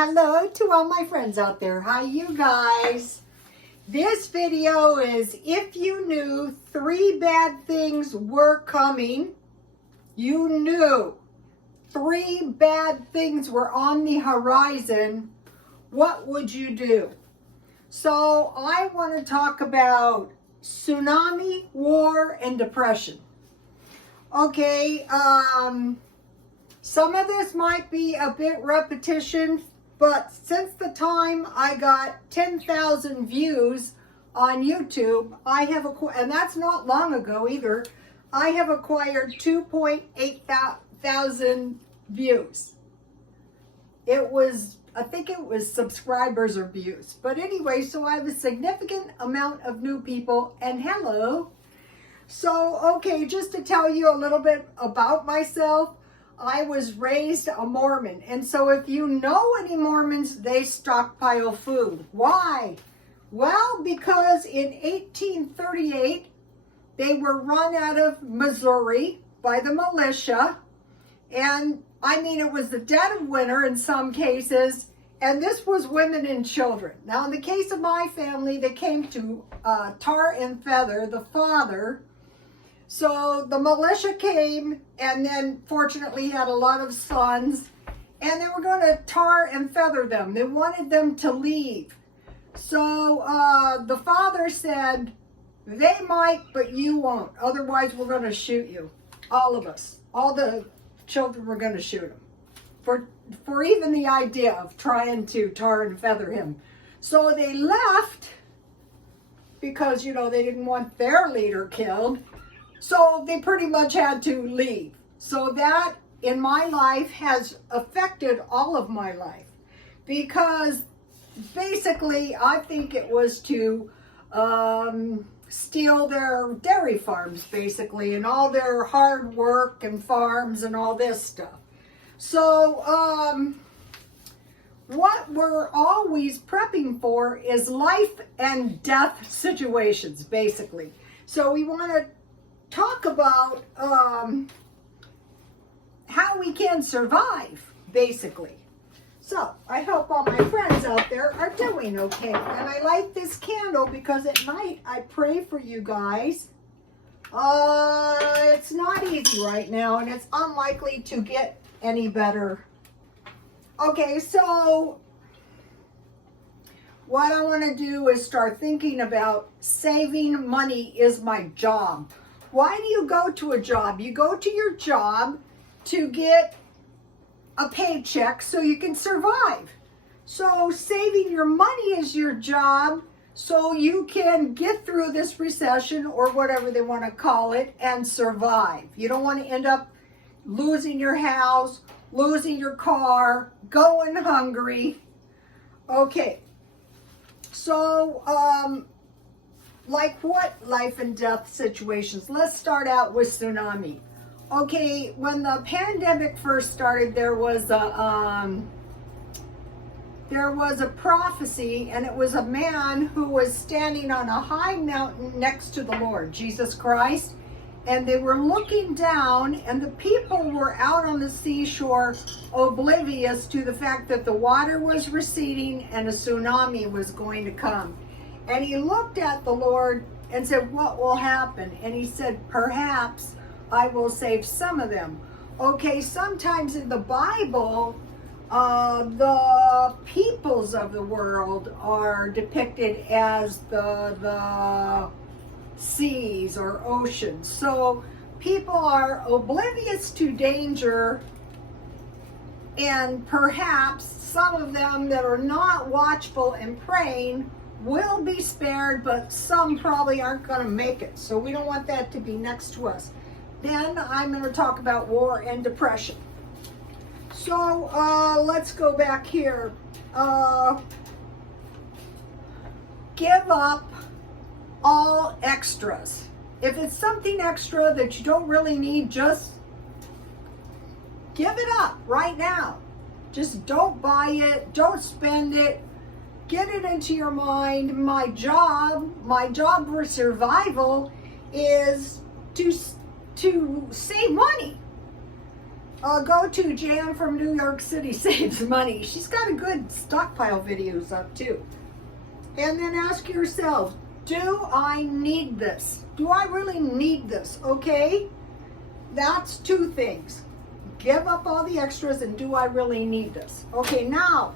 Hello to all my friends out there. Hi, you guys. This video is if you knew 3 bad things were coming, you knew 3 bad things were on the horizon, what would you do? So I want to talk about tsunami, war, and depression. Okay, some of this might be a bit repetition, but since the time I got 10,000 views on YouTube, and that's not long ago either, I have acquired 2.8 thousand views. I think it was subscribers or views. But anyway, so I have a significant amount of new people, and hello. So, okay, just to tell you a little bit about myself, I was raised a Mormon. And so if you know any Mormons, they stockpile food. Why? Well, because in 1838, they were run out of Missouri by the militia. And I mean, it was the dead of winter in some cases. And this was women and children. Now, in the case of my family, they came to tar and feather the father. So the militia came, and then fortunately had a lot of sons, and they were going to tar and feather them. They wanted them to leave. So the father said, they might, but you won't. Otherwise, we're going to shoot you. All of us. All the children were going to shoot him. For even the idea of trying to tar and feather him. So they left because, you know, they didn't want their leader killed. So they pretty much had to leave. So that in my life has affected all of my life, because basically I think it was to steal their dairy farms basically, and all their hard work and farms and all this stuff. So what we're always prepping for is life and death situations basically. So we want to talk about how we can survive, basically. So, I hope all my friends out there are doing okay. And I light this candle because at night I pray for you guys. It's not easy right now, and it's unlikely to get any better. Okay, so what I want to do is start thinking about saving money is my job. Why do you go to a job? You go to your job to get a paycheck so you can survive. So saving your money is your job so you can get through this recession or whatever they want to call it and survive. You don't want to end up losing your house, losing your car, going hungry. Okay, so like what life and death situations? Let's start out with tsunami. Okay, when the pandemic first started, there was a prophecy, and it was a man who was standing on a high mountain next to the Lord, Jesus Christ, and they were looking down, and the people were out on the seashore oblivious to the fact that the water was receding and a tsunami was going to come. And he looked at the Lord and said, what will happen? And he said, perhaps I will save some of them. Okay, sometimes in the Bible, the peoples of the world are depicted as the seas or oceans. So people are oblivious to danger, and perhaps some of them that are not watchful and praying will be spared, but some probably aren't going to make it. So we don't want that to be next to us. Then I'm going to talk about war and depression. So let's go back here. Give up all extras. If it's something extra that you don't really need, just give it up right now. Just don't buy it. Don't spend it. Get it into your mind. My job for survival is to save money. Go to Jan from New York City Saves Money. She's got a good stockpile videos up too. And then ask yourself, do I need this? Do I really need this? Okay, that's two things. Give up all the extras and do I really need this? Okay, now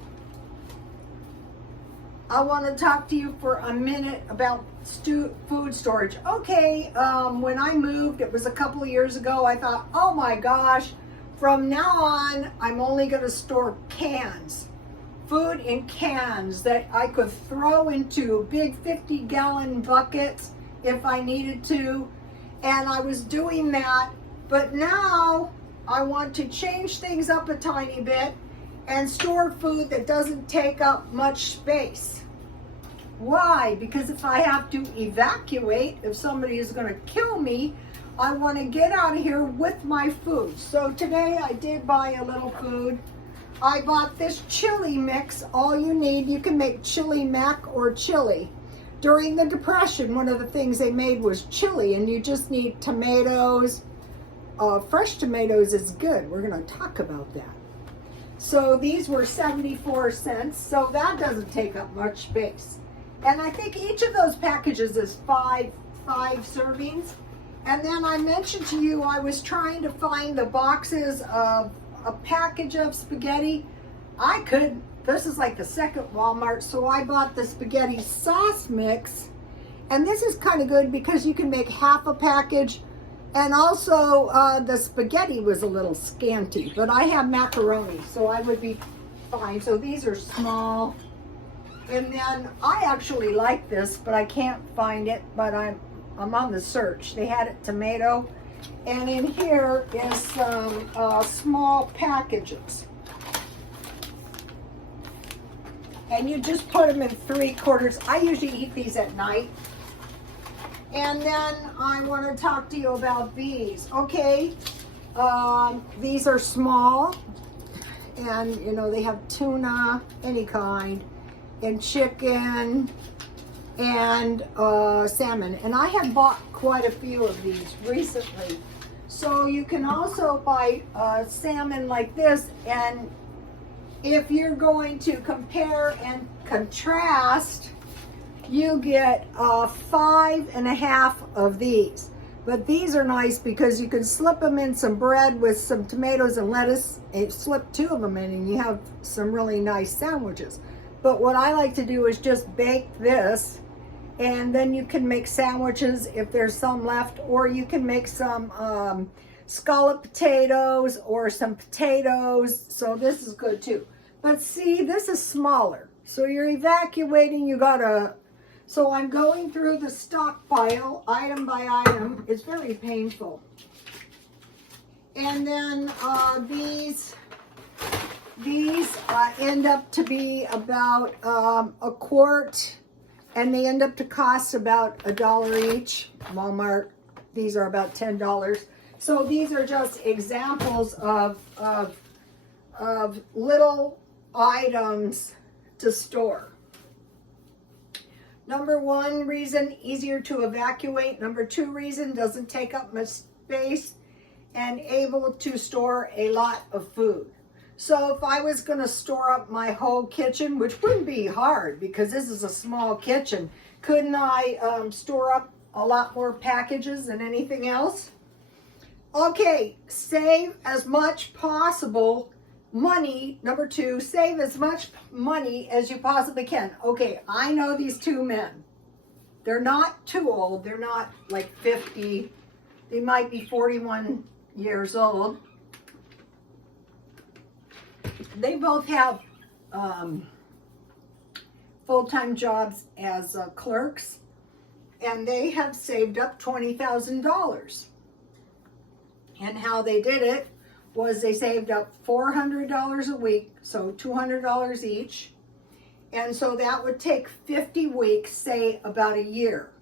I want to talk to you for a minute about food storage. Okay, when I moved, it was a couple of years ago, I thought, oh my gosh, from now on, I'm only going to store cans. Food in cans that I could throw into big 50-gallon buckets if I needed to. And I was doing that, but now I want to change things up a tiny bit and store food that doesn't take up much space. Why? Because if I have to evacuate, if somebody is going to kill me, I want to get out of here with my food. So today I did buy a little food. I bought this chili mix. All you need, you can make chili mac or chili. During the Depression, one of the things they made was chili, and you just need tomatoes. Fresh tomatoes is good. We're going to talk about that. So these were 74 cents, so that doesn't take up much space. And I think each of those packages is five servings. And then I mentioned to you I was trying to find the boxes of a package of spaghetti. This is like the second Walmart, so I bought the spaghetti sauce mix. And this is kind of good because you can make half a package. And also the spaghetti was a little scanty, but I have macaroni, so I would be fine. So these are small. And then I actually like this, but I can't find it, but I'm on the search. They had it tomato. And in here is some small packages. And you just put them in 3/4. I usually eat these at night. And then I want to talk to you about these. Okay, these are small. And, you know, they have tuna, any kind, and chicken, and salmon. And I have bought quite a few of these recently. So you can also buy salmon like this, and if you're going to compare and contrast, you get 5.5 of these. But these are nice because you can slip them in some bread with some tomatoes and lettuce, and slip 2 of them in, and you have some really nice sandwiches. But what I like to do is just bake this, and then you can make sandwiches if there's some left, or you can make some scallop potatoes or some potatoes. So this is good too. But see, this is smaller. So you're evacuating, so I'm going through the stockpile item by item. It's very painful. And then these end up to be about a quart, and they end up to cost about $1 each. Walmart, these are about $10. So these are just examples of little items to store. Number 1 reason, easier to evacuate. Number 2 reason, doesn't take up much space and able to store a lot of food. So if I was going to store up my whole kitchen, which wouldn't be hard because this is a small kitchen, couldn't I store up a lot more packages than anything else? Okay, save as much possible money. Number 2, save as much money as you possibly can. Okay, I know these 2 men. They're not too old. They're not like 50. They might be 41 years old. They both have full-time jobs as clerks, and they have saved up $20,000. And how they did it was they saved up $400 a week, so $200 each. And so that would take 50 weeks, say about a year.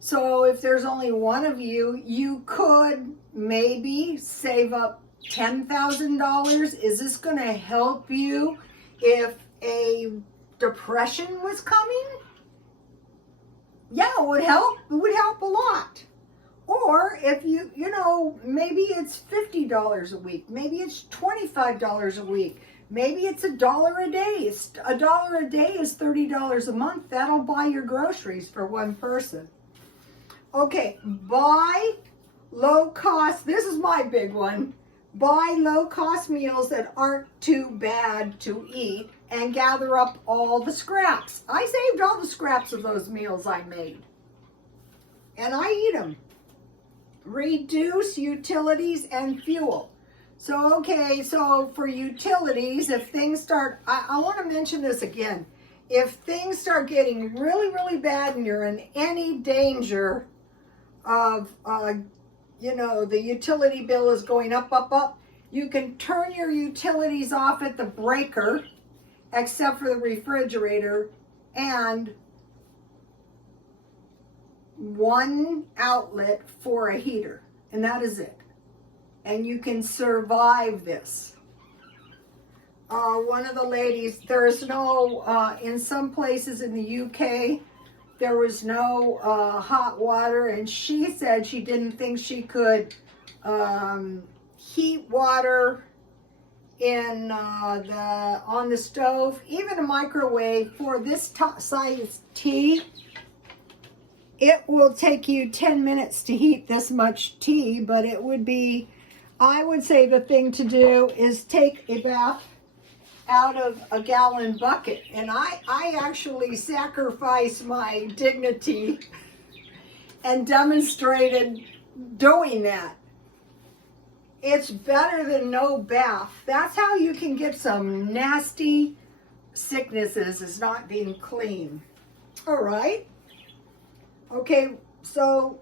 So if there's only one of you, you could maybe save up $10,000. Is this going to help you if a depression was coming? Yeah, it would help. It would help a lot. Or if maybe it's $50 a week, maybe it's $25 a week, maybe it's $1 a day. $1 a day is $30 a month. That'll buy your groceries for one person. Okay, buy low cost, this is my big one. Buy low cost meals that aren't too bad to eat and gather up all the scraps. I saved all the scraps of those meals I made. And I eat them. Reduce utilities and fuel. So, okay, so for utilities, if things start, I want to mention this again. If things start getting really, really bad and you're in any danger of, the utility bill is going up, up, up, you can turn your utilities off at the breaker, except for the refrigerator, and one outlet for a heater, and that is it. And you can survive this. One of the ladies, there is no, in some places in the UK, there was no hot water, and she said she didn't think she could heat water in on the stove, even a microwave. For this size tea, it will take you 10 minutes to heat this much tea, but it would be, I would say the thing to do is take a bath out of a gallon bucket. And I actually sacrificed my dignity and demonstrated doing that. It's better than no bath. That's how you can get some nasty sicknesses, is not being clean. All right. Okay, so,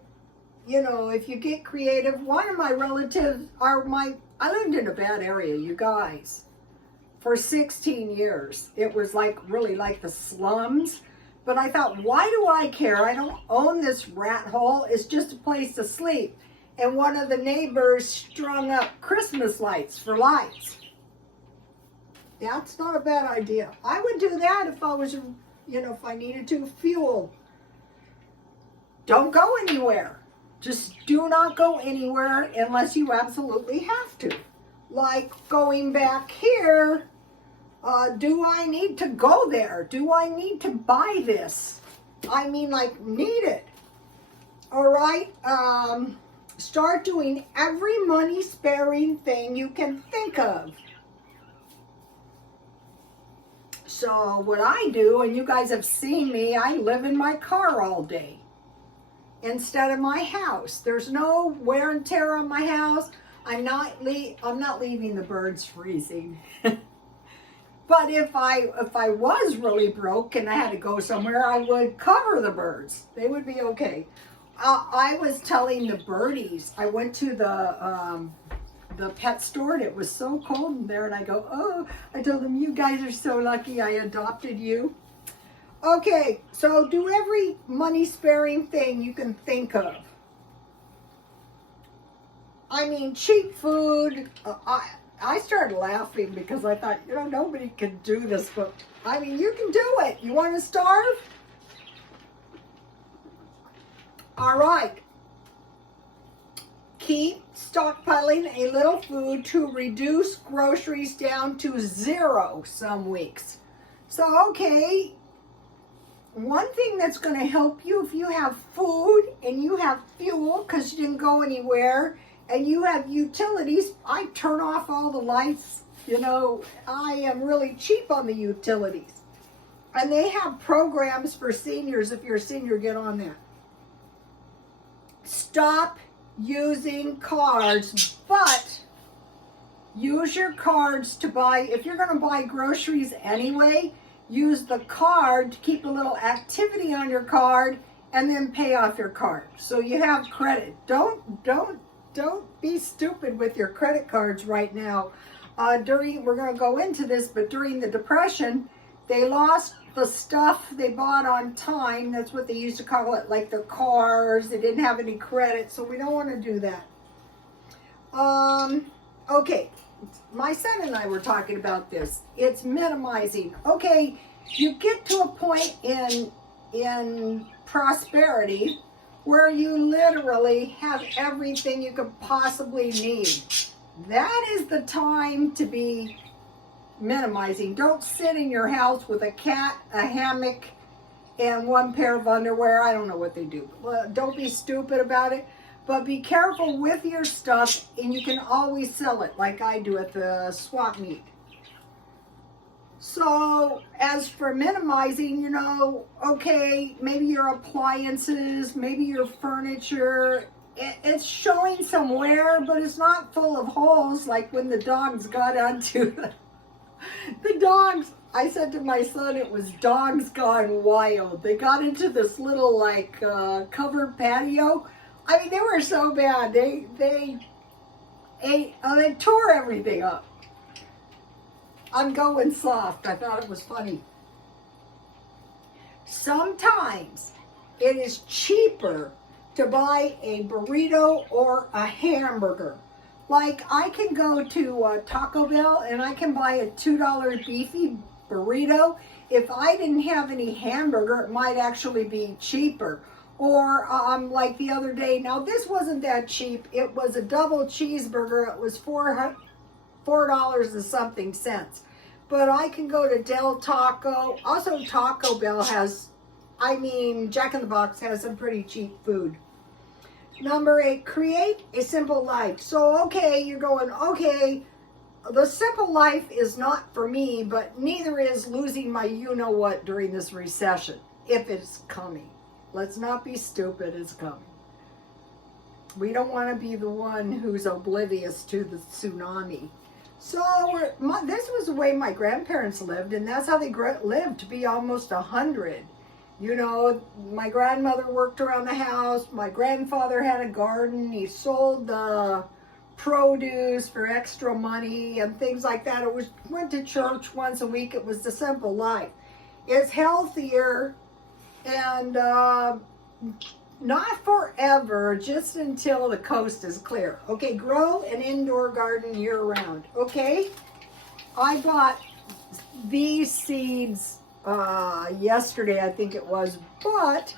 if you get creative, one of my relatives I lived in a bad area, you guys, for 16 years. It was really like the slums. But I thought, why do I care? I don't own this rat hole. It's just a place to sleep. And one of the neighbors strung up Christmas lights for lights. That's not a bad idea. I would do that if I was, if I needed to fuel. Don't go anywhere. Just do not go anywhere unless you absolutely have to. Like going back here, do I need to go there? Do I need to buy this? I mean, need it. All right. Start doing every money-sparing thing you can think of. So what I do, and you guys have seen me, I live in my car all day instead of my house. There's no wear and tear on my house. I'm not leaving the birds freezing. But if I was really broke and I had to go somewhere, I would cover the birds. They would be okay. I was telling the birdies, I went to the pet store, and it was so cold in there, and I go, I told them, you guys are so lucky I adopted you. Okay, so do every money-sparing thing you can think of. I mean, cheap food. I started laughing because I thought, nobody can do this, but I mean, you can do it. You want to starve? All right. Keep stockpiling a little food to reduce groceries down to 0 some weeks. So, okay, one thing that's going to help you, if you have food and you have fuel because you didn't go anywhere, and you have utilities, I turn off all the lights. I am really cheap on the utilities. And they have programs for seniors. If you're a senior, get on that. Stop using cards, but use your cards to buy, if you're going to buy groceries anyway, use the card to keep a little activity on your card and then pay off your card. So you have credit. Don't be stupid with your credit cards right now. We're going to go into this, but during the Depression, they lost the stuff they bought on time. That's what they used to call it, like the cars. They didn't have any credit, so we don't want to do that. Okay, my son and I were talking about this. It's minimizing. Okay, you get to a point in prosperity where you literally have everything you could possibly need. That is the time to be minimizing. Don't sit in your house with a cat, a hammock, and one pair of underwear. I don't know what they do. Well, don't be stupid about it, but be careful with your stuff, and you can always sell it like I do at the swap meet. So as for minimizing, you know, okay, maybe your appliances, maybe your furniture, it's showing some wear, but it's not full of holes like when the dogs got onto the dogs. I said to my son, it was dogs gone wild. They got into this little like covered patio. I mean, they were so bad. They tore everything up. I'm going soft. I thought it was funny. Sometimes it is cheaper to buy a burrito or a hamburger. Like I can go to Taco Bell and I can buy a $2 beefy burrito. If I didn't have any hamburger, it might actually be cheaper. Or like the other day, now this wasn't that cheap. It was a double cheeseburger. It was $4 and something cents. But I can go to Del Taco. Also, Taco Bell has, I mean, Jack in the Box has some pretty cheap food. Number 8, create a simple life. So, okay, you're going, okay, the simple life is not for me, but neither is losing my you-know-what during this recession, if it's coming. Let's not be stupid, it's coming. We don't want to be the one who's oblivious to the tsunami. So this was the way my grandparents lived, and that's how they lived, to be almost 100. You know, my grandmother worked around the house. My grandfather had a garden. He sold the produce for extra money and things like that. Went to church once a week. It was the simple life. It's healthier and not forever, just until the coast is clear. Okay, grow an indoor garden year-round. Okay, I bought these seeds yesterday, I think it was, but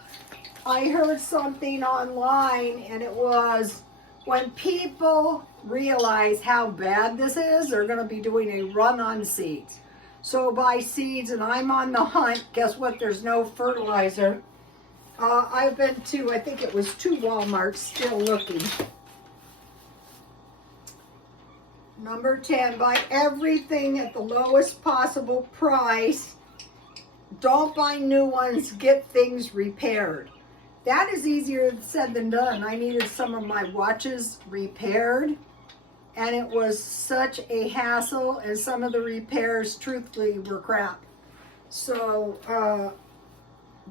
I heard something online, and it was, when people realize how bad this is, they're going to be doing a run on seeds. So buy seeds, and I'm on the hunt. Guess what? There's no fertilizer. I've been to, I think it was 2 Walmarts, still looking. Number 10, buy everything at the lowest possible price. Don't buy new ones, get things repaired. That is easier said than done. I needed some of my watches repaired, and it was such a hassle, and some of the repairs, truthfully, were crap. So,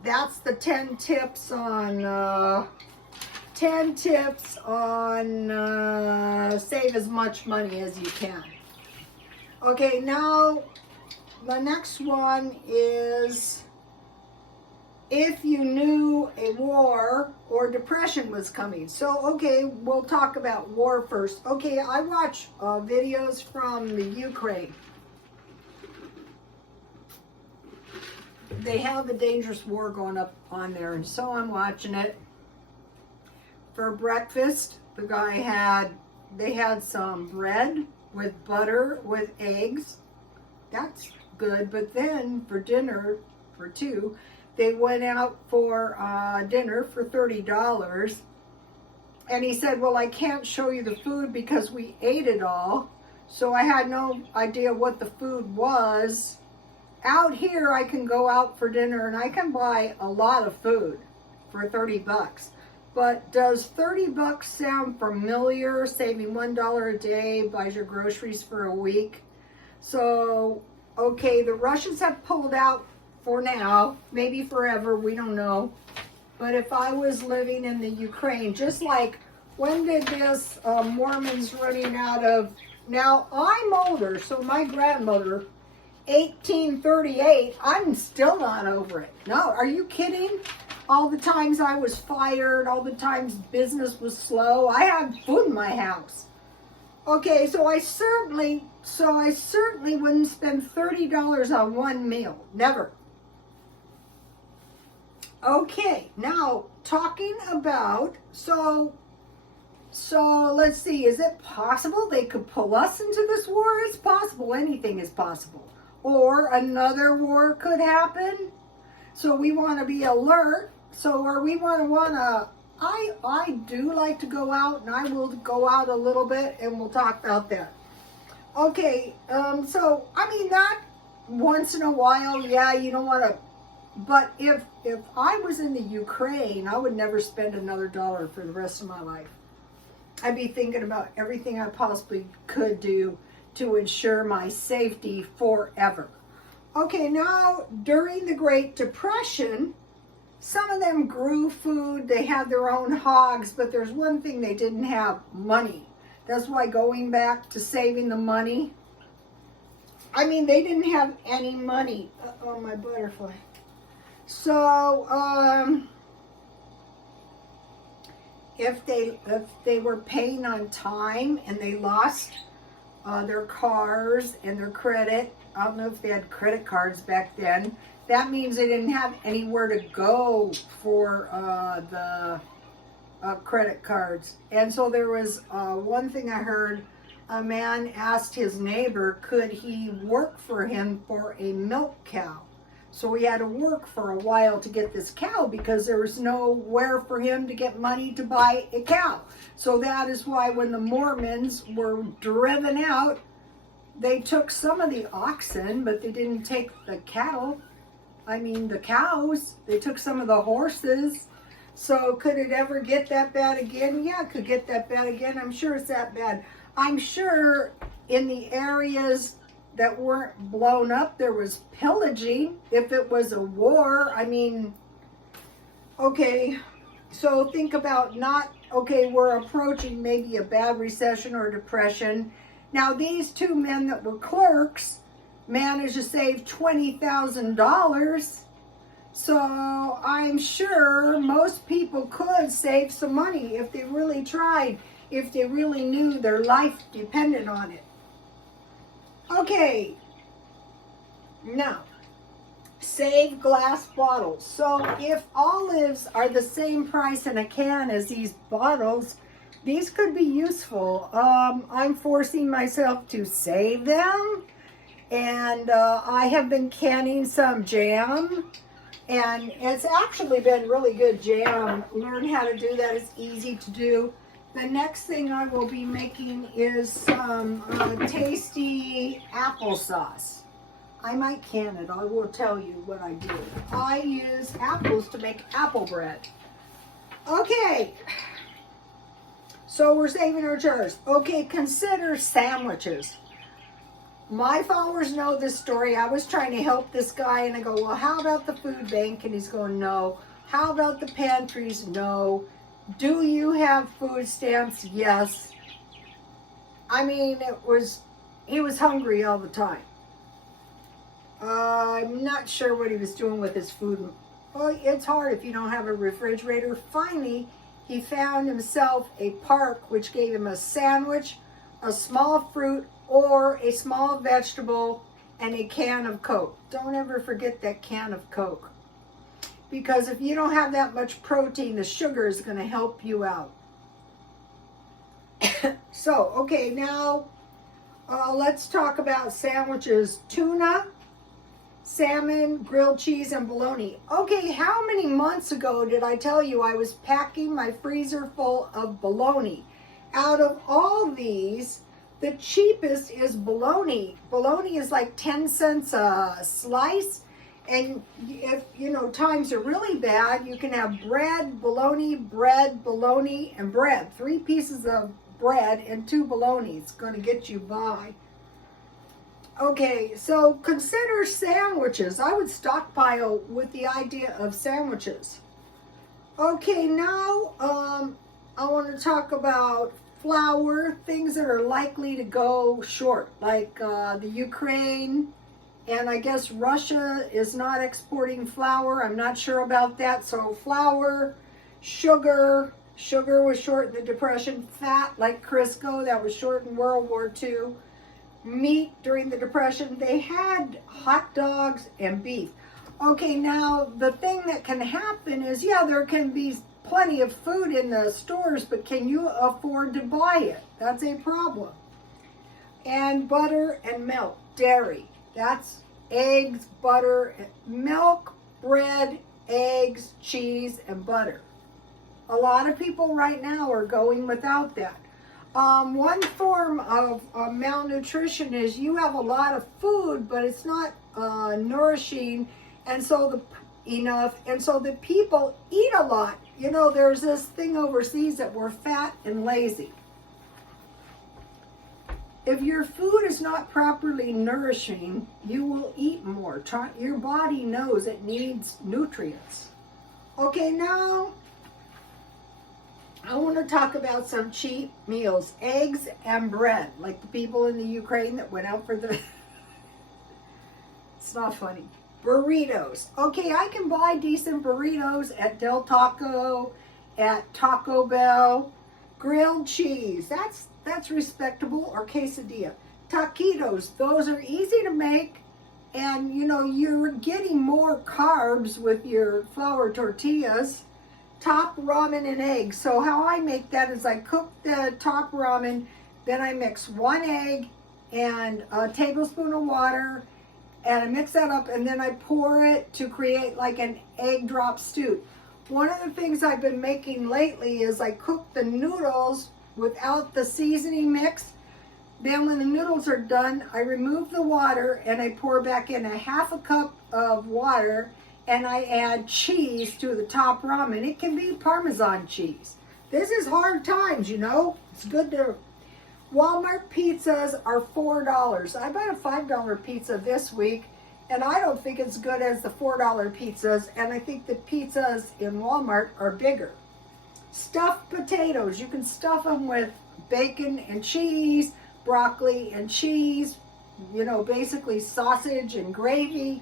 that's the 10 tips on save as much money as you can. Okay, now the next one is if you knew a war or depression was coming. So, okay, we'll talk about war first. Okay, I watch videos from the Ukraine. They have a dangerous war going up on there, and so I'm watching it. For breakfast, they had some bread with butter with eggs. That's good. But then for dinner, for 2, they went out for dinner for $30. And he said, well, I can't show you the food because we ate it all. So I had no idea what the food was. Out here, I can go out for dinner and I can buy a lot of food for $30. But does $30 sound familiar? Saving $1 a day buys your groceries for a week. So, okay, the Russians have pulled out for now, maybe forever, we don't know. But if I was living in the Ukraine, just like, when did this Mormons running out of, now I'm older, so my grandmother, 1838, I'm still not over it. No, are you kidding? All the times I was fired, all the times business was slow. I had food in my house. Okay, so I certainly wouldn't spend $30 on one meal. Never. Okay, now talking about, so let's see, is it possible they could pull us into this war? It's possible, anything is possible. Or another war could happen. So we want to be alert. So or we want to, I do like to go out, and I will go out a little bit, and we'll talk about that. Okay, so I mean, that once in a while, yeah, you don't want to, but if I was in the Ukraine, I would never spend another dollar for the rest of my life. I'd be thinking about everything I possibly could do to ensure my safety forever. Okay, now during the Great Depression, some of them grew food, they had their own hogs, but there's one thing, they didn't have money. That's why, going back to saving the money, I mean, they didn't have any money. Oh, my butterfly. So, if they were paying on time and they lost their cars and their credit, I don't know if they had credit cards back then, that means they didn't have anywhere to go for the credit cards. And so there was one thing I heard, a man asked his neighbor, could he work for him for a milk cow? So he had to work for a while to get this cow because there was nowhere for him to get money to buy a cow. So that is why when the Mormons were driven out, they took some of the oxen, but they didn't take the cattle. I mean, the cows. They took some of the horses. So could it ever get that bad again? Yeah, it could get that bad again. I'm sure it's that bad. I'm sure in the areas that weren't blown up, there was pillaging. If it was a war, I mean, okay, so think about okay, we're approaching maybe a bad recession or depression. Now, these two men that were clerks managed to save $20,000. So I'm sure most people could save some money if they really tried, if they really knew their life depended on it. Okay, now, save glass bottles. So if olives are the same price in a can as these bottles, these could be useful. I'm forcing myself to save them, and I have been canning some jam, and it's actually been really good jam. Learn how to do that. It's easy to do. The next thing I will be making is some tasty applesauce. I might can it. I will tell you what I do. I use apples to make apple bread. Okay. So we're saving our jars. Okay, consider sandwiches. My followers know this story. I was trying to help this guy, and I go, well, how about the food bank? And he's going, no. How about the pantries? No. Do you have food stamps? Yes. I mean, he was hungry all the time. I'm not sure what he was doing with his food. Well, it's hard if you don't have a refrigerator. Finally, he found himself a park which gave him a sandwich, a small fruit, or a small vegetable, and a can of Coke. Don't ever forget that can of Coke. Because if you don't have that much protein, the sugar is going to help you out. So, okay, now let's talk about sandwiches. Tuna, salmon, grilled cheese, and bologna. Okay, how many months ago did I tell you I was packing my freezer full of bologna? Out of all these, the cheapest is bologna. Bologna is like 10 cents a slice. And if, times are really bad, you can have bread, bologna, and bread. 3 pieces of bread and 2 bologna. It's going to get you by. Okay, so consider sandwiches. I would stockpile with the idea of sandwiches. Okay, now I want to talk about flour, things that are likely to go short, like the Ukraine. And I guess Russia is not exporting flour. I'm not sure about that. So flour, sugar was short in the Depression. Fat, like Crisco, that was short in World War II. Meat during the Depression. They had hot dogs and beef. Okay, now the thing that can happen is, yeah, there can be plenty of food in the stores, but can you afford to buy it? That's a problem. And butter and milk, dairy. That's eggs, butter, milk, bread, eggs, cheese, and butter. A lot of people right now are going without that. One form of malnutrition is you have a lot of food, but it's not nourishing, and so the people eat a lot. You know, there's this thing overseas that we're fat and lazy. If your food is not properly nourishing, you will eat more. Your body knows it needs nutrients. Okay, now I want to talk about some cheap meals. Eggs and bread, like the people in the Ukraine that went out for the... It's not funny. Burritos. Okay, I can buy decent burritos at Del Taco, at Taco Bell. Grilled cheese, that's respectable, or quesadilla. Taquitos, those are easy to make, and you know, you're getting more carbs with your flour tortillas. Top ramen and eggs. So how I make that is I cook the top ramen, then I mix 1 egg and a tablespoon of water, and I mix that up, and then I pour it to create like an egg drop stew. One of the things I've been making lately is I cook the noodles without the seasoning mix. Then when the noodles are done, I remove the water and I pour back in a 1/2 cup of water, and I add cheese to the top ramen. It can be Parmesan cheese. This is hard times, you know. It's good to... Walmart pizzas are $4. I bought a $5 pizza this week, and I don't think it's good as the $4 pizzas, and I think the pizzas in Walmart are bigger. Stuffed potatoes. You can stuff them with bacon and cheese, broccoli and cheese, you know, basically sausage and gravy.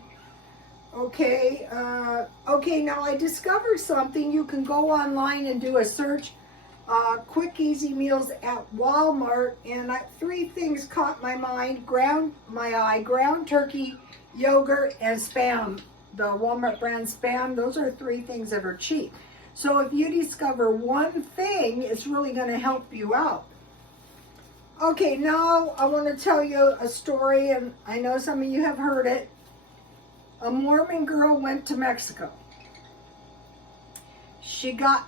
Okay, now I discovered something. You can go online and do a search, quick, easy meals at Walmart, and 3 things caught my eye. Ground turkey, yogurt, and Spam. The Walmart brand Spam, those are 3 things that are cheap. So if you discover one thing, it's really going to help you out. Okay, now I want to tell you a story, and I know some of you have heard it. A Mormon girl went to Mexico. She got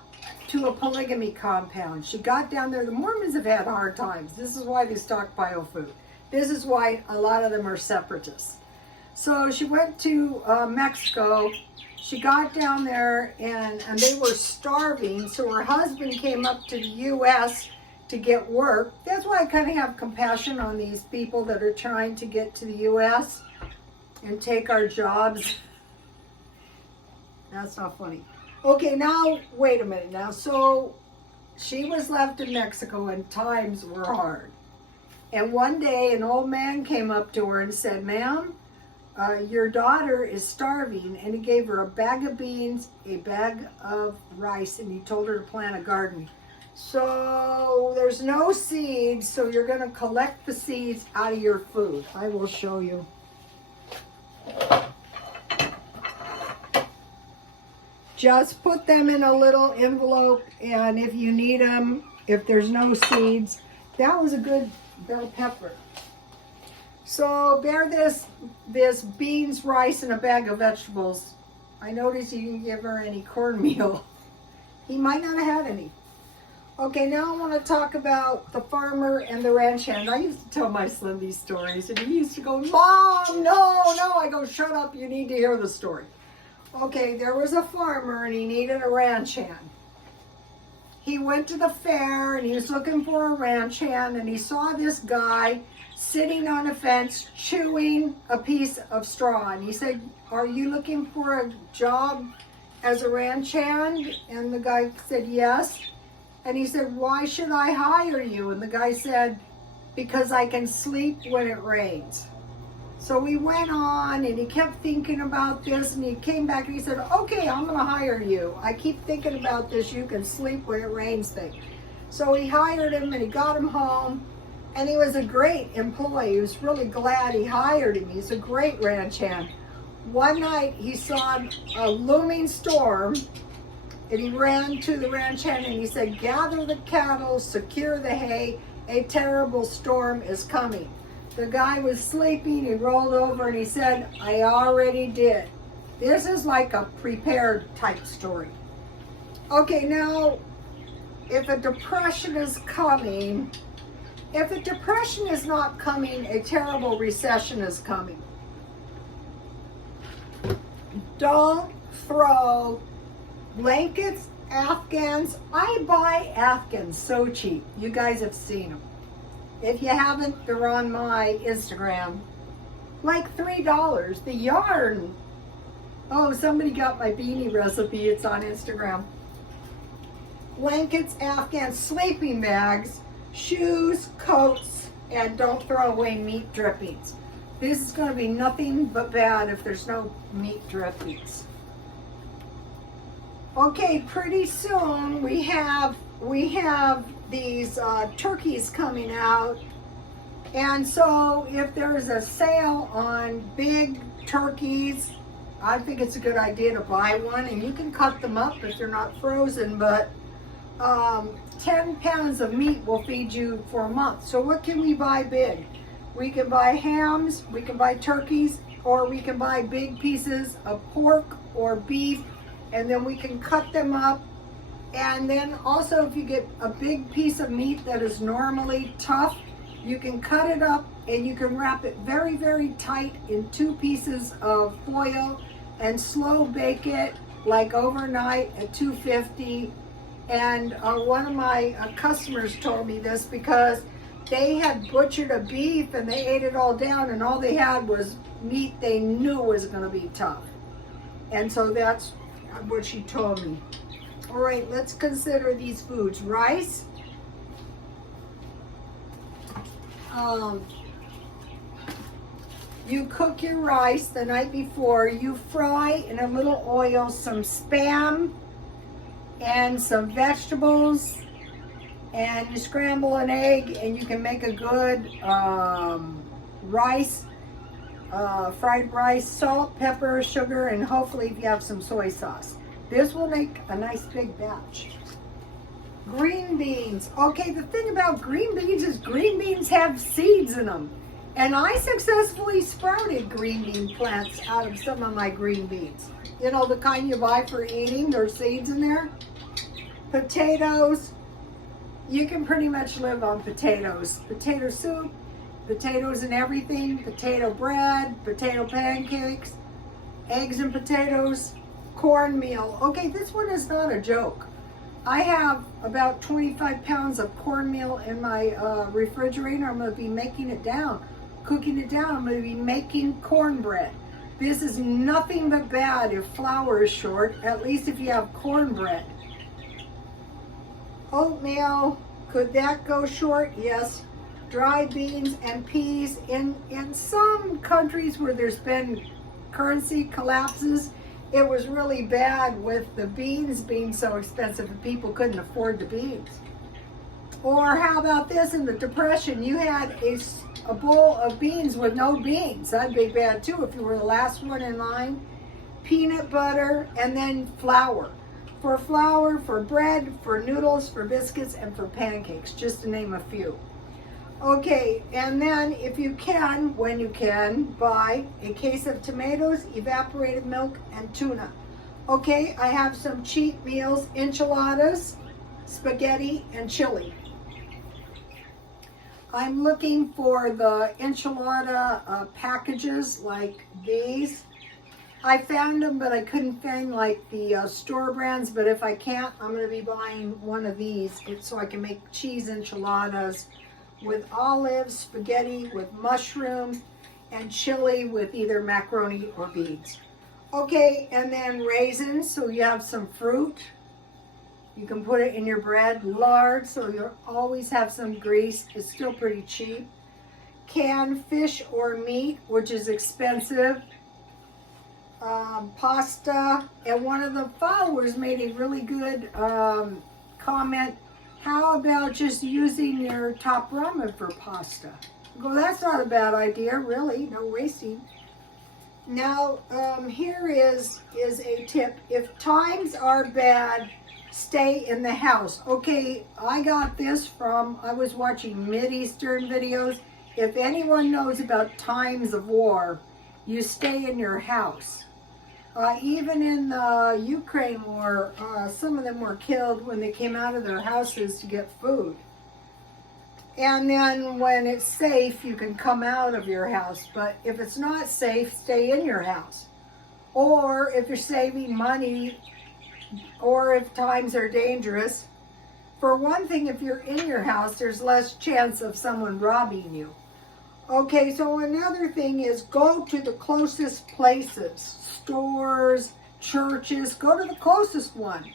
to a polygamy compound. She got down there. The Mormons have had hard times. This is why they stockpile food. This is why a lot of them are separatists. So she went to Mexico. She got down there, and they were starving. So her husband came up to the U.S. to get work. That's why I kind of have compassion on these people that are trying to get to the U.S. and take our jobs. That's not funny. Okay, now, wait a minute now. So she was left in Mexico and times were hard. And one day an old man came up to her and said, "Ma'am, your daughter is starving." And he gave her a bag of beans, a bag of rice, and he told her to plant a garden. So there's no seeds, so you're going to collect the seeds out of your food. I will show you. Just put them in a little envelope, and if you need them, if there's no seeds, that was a good bell pepper. So bear this beans, rice, and a bag of vegetables. I noticed you didn't give her any cornmeal. He might not have had any. Okay, now I want to talk about the farmer and the ranch hand. I used to tell my son these stories, and he used to go, "Mom, no." I go, "Shut up, you need to hear the story." Okay, there was a farmer, and he needed a ranch hand. He went to the fair, and he was looking for a ranch hand, and he saw this guy sitting on a fence chewing a piece of straw. And he said, "Are you looking for a job as a ranch hand?" And the guy said, "Yes." And he said, "Why should I hire you?" And the guy said, "Because I can sleep when it rains." So he went on, and he kept thinking about this, and he came back and he said, "Okay, I'm going to hire you. I keep thinking about this. You can sleep when it rains thing." So he hired him, and he got him home, and he was a great employee. He was really glad he hired him. He's a great ranch hand. one night he saw a looming storm, and he ran to the ranch hand and he said, "Gather the cattle, secure the hay, a terrible storm is coming." The guy was sleeping, he rolled over and he said, "I already did." This is like a prepared type story. Okay, now, if a depression is coming, if a depression is not coming, a terrible recession is coming. Don't throw blankets, Afghans. I buy Afghans so cheap. You guys have seen them. If you haven't, they're on my Instagram. Like $3. The yarn. Oh, somebody got my beanie recipe. It's on Instagram. Blankets, Afghans, sleeping bags, shoes, coats, and don't throw away meat drippings. This is going to be nothing but bad if there's no meat drippings. Okay, pretty soon we have these turkeys coming out, and so if there's a sale on big turkeys, I think it's a good idea to buy one, and you can cut them up if they're not frozen, but 10 pounds of meat will feed you for a month. So what can we buy big? We can buy hams, we can buy turkeys, or we can buy big pieces of pork or beef, and then we can cut them up. And then also, if you get a big piece of meat that is normally tough, you can cut it up and you can wrap it very, very tight in 2 pieces of foil and slow bake it like overnight at 250. And one of my customers told me this because they had butchered a beef and they ate it all down, and all they had was meat they knew was going to be tough. And so that's what she told me. All right, let's consider these foods. Rice. You cook your rice the night before. You fry in a little oil some Spam and some vegetables, and you scramble an egg, and you can make a good rice, fried rice, salt, pepper, sugar, and hopefully if you have some soy sauce. This will make a nice big batch. Green beans. Okay, the thing about green beans is green beans have seeds in them. And I successfully sprouted green bean plants out of some of my green beans. You know, the kind you buy for eating, there's seeds in there. Potatoes. You can pretty much live on potatoes. Potato soup, potatoes and everything, potato bread, potato pancakes, eggs and potatoes, cornmeal. Okay, this one is not a joke. I have about 25 pounds of cornmeal in my refrigerator. I'm going to be making it down, cooking it down. I'm going to be making cornbread. This is nothing but bad if flour is short, at least if you have cornbread. Oatmeal, could that go short? Yes. Dried beans and peas. In some countries where there's been currency collapses, it was really bad with the beans being so expensive and people couldn't afford the beans. Or how about this, in the Depression, you had a bowl of beans with no beans. That'd be bad too if you were the last one in line. Peanut butter, and then flour. For flour, for bread, for noodles, for biscuits, and for pancakes, just to name a few. Okay, and then if you can, when you can, buy a case of tomatoes, evaporated milk, and tuna. Okay, I have some cheat meals: enchiladas, spaghetti, and chili. I'm looking for the enchilada packages like these. I found them, but I couldn't find like the store brands, but if I can't, I'm going to be buying one of these so I can make cheese enchiladas with olives, spaghetti with mushrooms, and chili with either macaroni or beans. Okay, and then raisins, so you have some fruit. You can put it in your bread. Lard, so you'll always have some grease. It's still pretty cheap. Canned fish or meat, which is expensive. Pasta, and one of the followers made a really good comment. How about just using your top ramen for pasta? I go, that's not a bad idea, really, no wasting. Now, here is a tip. If times are bad, stay in the house. Okay, I got this from, I was watching Mideastern videos. If anyone knows about times of war, you stay in your house. Even in the Ukraine war, some of them were killed when they came out of their houses to get food. And then when it's safe, you can come out of your house. But if it's not safe, stay in your house. Or if you're saving money, or if times are dangerous, for one thing, if you're in your house, there's less chance of someone robbing you. Okay, so another thing is go to the closest places, stores, churches, go to the closest one.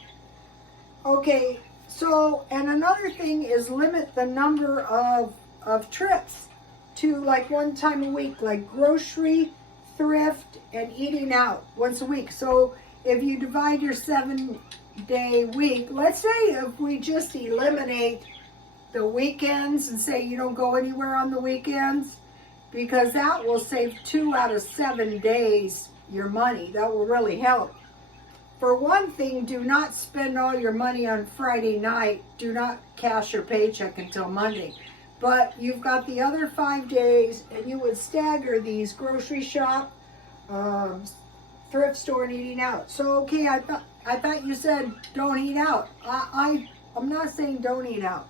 Okay, so, and another thing is limit the number of trips to like one time a week, like grocery, thrift, and eating out once a week. So if you divide your 7-day week, let's say if we just eliminate the weekends and say you don't go anywhere on the weekends, because that will save 2 out of 7 days your money. That will really help. For one thing, do not spend all your money on Friday night. Do not cash your paycheck until Monday. But you've got the other 5 days, and you would stagger these: grocery shop, thrift store, and eating out. So, okay, I thought you said don't eat out. I'm not saying don't eat out.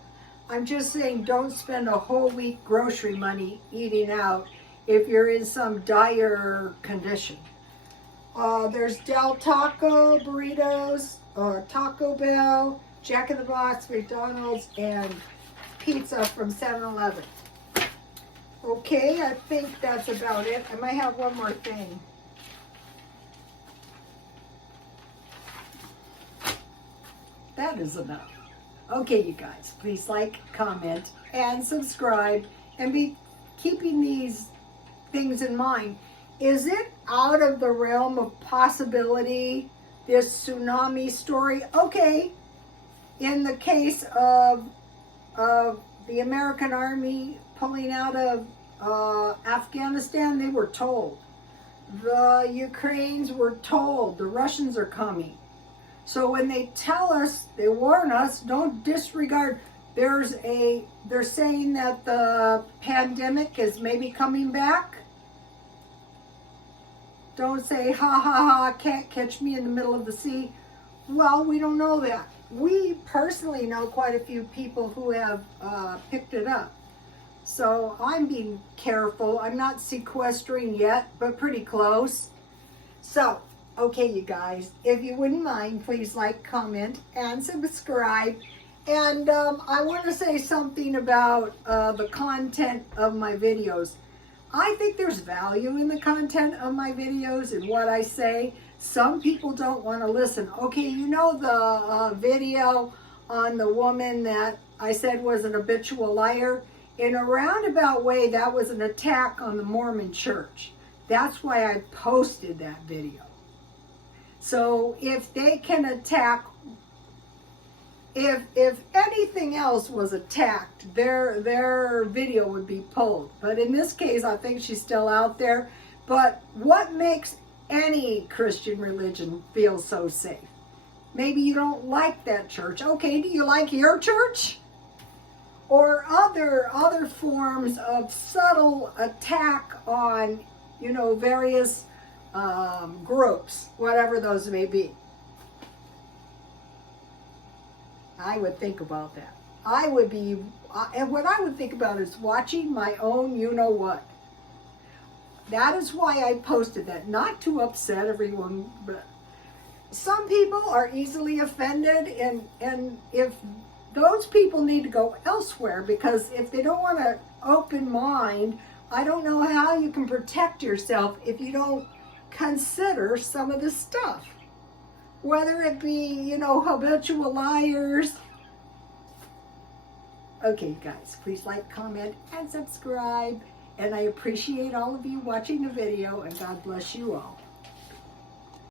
I'm just saying don't spend a whole week grocery money eating out if you're in some dire condition. There's Del Taco burritos, Taco Bell, Jack in the Box, McDonald's, and pizza from 7-Eleven. Okay, I think that's about it. I might have one more thing. That is enough. Okay, you guys, please like, comment, and subscribe, and be keeping these things in mind. Is it out of the realm of possibility, this tsunami story? Okay, in the case of the American army pulling out of Afghanistan, they were told. The Ukrainians were told the Russians are coming. So when they tell us, they warn us, don't disregard. They're saying that the pandemic is maybe coming back. Don't say, ha ha ha, can't catch me in the middle of the sea. Well, we don't know that. We personally know quite a few people who have picked it up. So I'm being careful. I'm not sequestering yet, but pretty close. So, okay, you guys, if you wouldn't mind, please like, comment, and subscribe. And I want to say something about the content of my videos. I think there's value in the content of my videos and what I say. Some people don't want to listen. Okay, you know the video on the woman that I said was an habitual liar? In a roundabout way, that was an attack on the Mormon church. That's why I posted that video. So if they can attack, if anything else was attacked, their video would be pulled. But in this case, I think she's still out there. But what makes any Christian religion feel so safe? Maybe you don't like that church. Okay, do you like your church? Or other forms of subtle attack on, various groups, whatever those may be. I would think about that. And what I would think about is watching my own you-know-what. That is why I posted that, not to upset everyone, but some people are easily offended, and if those people need to go elsewhere, because if they don't want an open mind, I don't know how you can protect yourself if you don't consider some of this stuff. Whether it be, habitual liars. Okay, guys, please like, comment, and subscribe. And I appreciate all of you watching the video, and God bless you all.